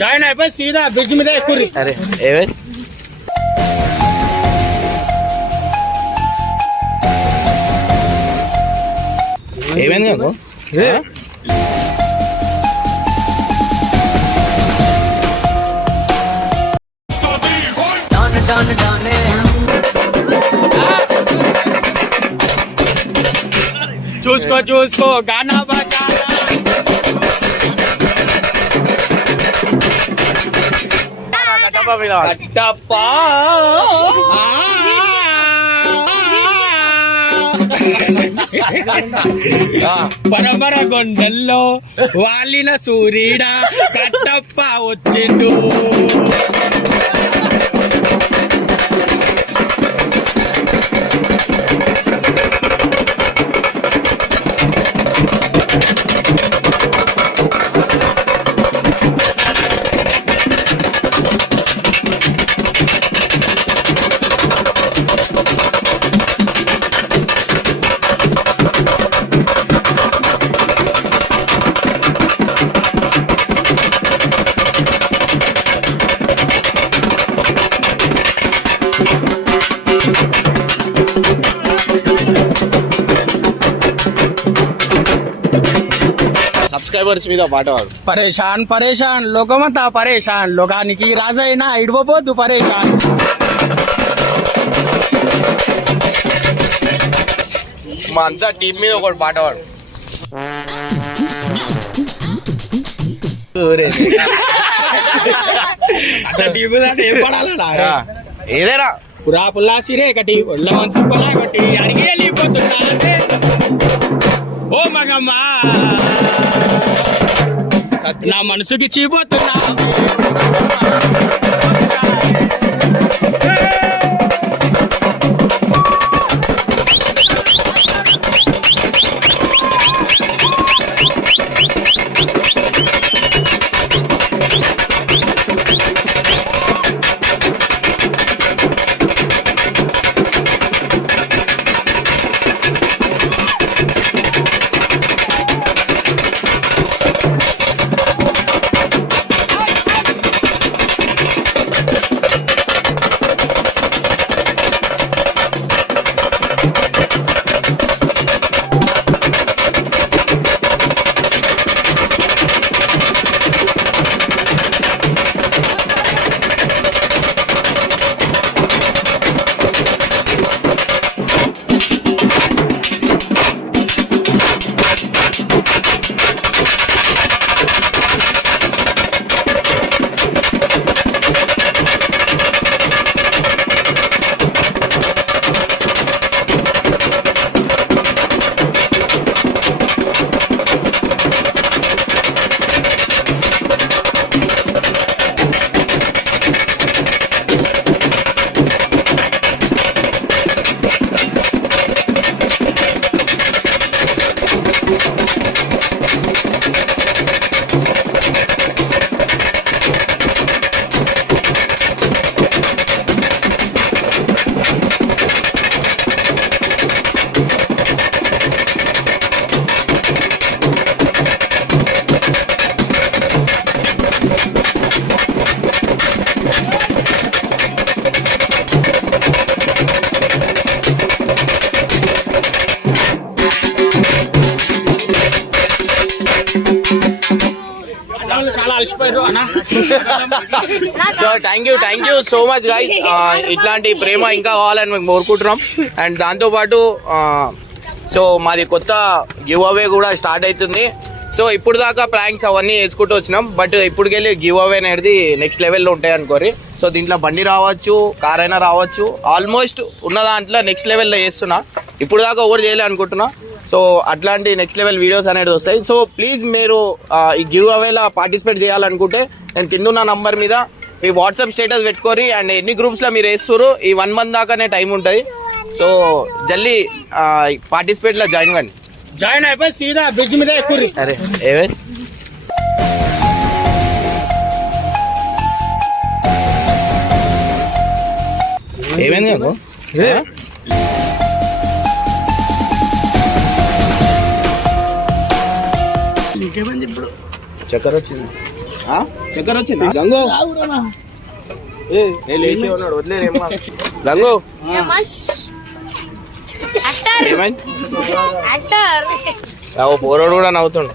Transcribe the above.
Join అయిపోయి సీదా bridge మీద ఎక్కుర్రి. అరే ఏమైంది? ఏమైంది కాదు? చూసుకో చూసుకో గానా బజానా. కట్టప్ప పరమర గొండెల్లో వాలిన సూర్యుడా కట్టప్ప వచ్చిండు. సబ్స్క్రైబర్స్ మీద పాట పాడు. పరేషాన్ పరేషాన్ లోకమంతా పరేషాన్, లోకానికి రాజైనా ఇడిపోద్దు పరేషాన్. మా అంతా టీం మీద ఒకటి పాట పాడు. ఏం పడాలన్నా ఏదైనా పురా పుల్లా సిరే కటి ఒళ్ళ మనసు పొలా కొట్టి అడిగి వెళ్ళిపోతున్నా ఓ మగమ్మా, నా మనసుకి చీపోతున్నా. So thank you so much guys. ఇట్లాంటి ప్రేమ ఇంకా కావాలని మేము కోరుకుంటున్నాం. అండ్ దాంతోపాటు సో మాది కొత్త గివ్ అవే కూడా స్టార్ట్ అవుతుంది. సో ఇప్పుడు దాకా ప్రాంక్స్ అవన్నీ వేసుకుంటూ వచ్చినాం, బట్ ఇప్పటికెళ్ళి గివ్ అవే అనేది నెక్స్ట్ లెవెల్లో ఉంటాయి అనుకోరి. సో దీంట్లో బండి రావచ్చు, కార్ అయినా రావచ్చు, ఆల్మోస్ట్ ఉన్న దాంట్లో నెక్స్ట్ లెవెల్లో చేస్తున్నా. ఇప్పుడు దాకా ఓవర్ చేయలే అనుకుంటున్నా. సో అట్లాంటి నెక్స్ట్ లెవెల్ వీడియోస్ అనేది వస్తాయి. సో ప్లీజ్ మీరు ఈ గివ్ అవేలా పార్టిసిపేట్ చేయాలనుకుంటే నేను కింద ఉన్న నంబర్ మీద మీ వాట్సాప్ స్టేటస్ పెట్టుకోరి. అండ్ ఎన్ని గ్రూప్స్లో మీరు వేస్తున్నారు, ఈ 1 month దాకానే టైం ఉంటుంది. సో జల్దీ పార్టిసిపేట్లో జాయిన్ అయిపోయి సీదా బ్రిడ్జ్ మీద ఎక్కుర్రి. అరే ఏమైంది? ఏమైంది కాదు? ఇంకేమైంది? ఇప్పుడు చక్కెర వచ్చింది. చక్కెర వచ్చింది గంగు ఏ లేచి ఉన్నాడు వదిలేరేం గంగు ఏమైంది ఓ పోరాడు కూడా నవ్వుతుండు